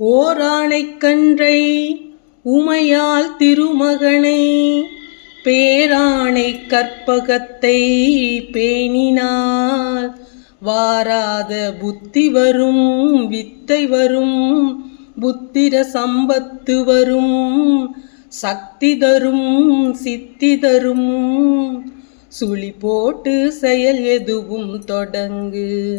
ஓராளை கன்றை உமையால் திருமகனை பேராணை கற்பகத்தை பேணினால் வாராத புத்தி வரும் வித்தை வரும் புத்திர சம்பத்து வரும் சக்தி தரும் சித்தி தரும். சுழி போட்டு செயல் எதுவும் தொடங்கு.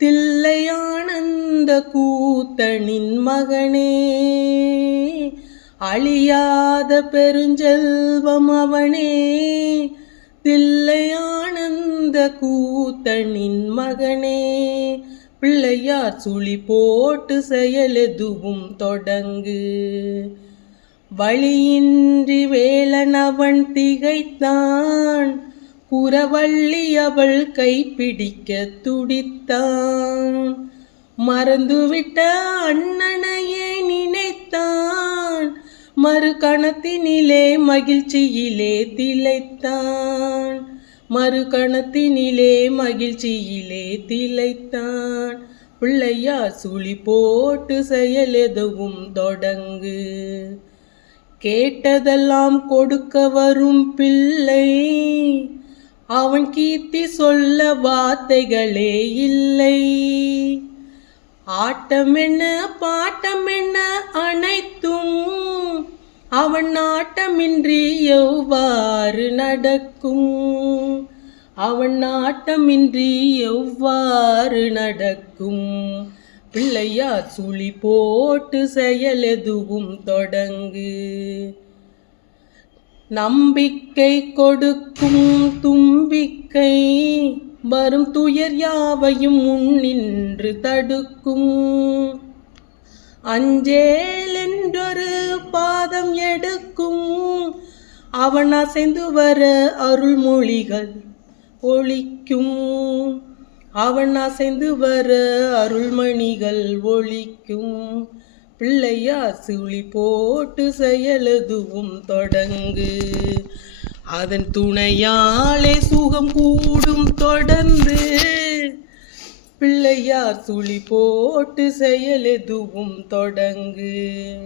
தில்லையானந்த கூத்தனின் மகனே அழியாத பெருஞ்செல்வம் அவனே தில்லையானந்த கூத்தனின் மகனே பிள்ளையார் சுழி போட்டு செயலெதுவும் தொடங்கு. வழியின்றி வேலன் அவன் திகைத்தான் குறவள்ளி அவள் கைப்பிடிக்க துடித்தான். மறந்துவிட்ட அண்ணனையே நினைத்தான். மறு கணத்தினிலே மகிழ்ச்சியிலே திளைத்தான். மறு கணத்தினிலே மகிழ்ச்சியிலே திளைத்தான். பிள்ளையார் சுழி போட்டு செயல் எதுவும் தொடங்கு. கேட்டதெல்லாம் கொடுக்க வரும் பிள்ளை. அவன் கீர்த்தி சொல்ல வார்த்தைகளே இல்லை. ஆட்டம் என்ன பாட்டம் என்ன அனைத்தும் அவன் நாட்டமின்றி எவ்வாறு நடக்கும்? அவன் நாட்டமின்றி எவ்வாறு நடக்கும்? பிள்ளையார் சுழி போட்டு செயல் எதுவும் தொடங்கு. நம்பிக்கை கொடுக்கும் தும்பிக்கை வரும் துயர் யாவையும் முன்னின்று தடுக்கும். அஞ்சேல் என்றொரு பாதம் எடுக்கும். அவன் அசைந்து வர அருள்மொழிகள் ஒழிக்கும். அவன் அசைந்து வர அருள்மணிகள் ஒழிக்கும். பிள்ளையா சுழி போட்டு செயலதுவும் தொடங்கு. அதன் துணையாலே சுகம் கூடும் தொடர்ந்து. பிள்ளையார் சுழி போட்டு செயலெதுவும் தொடங்கு.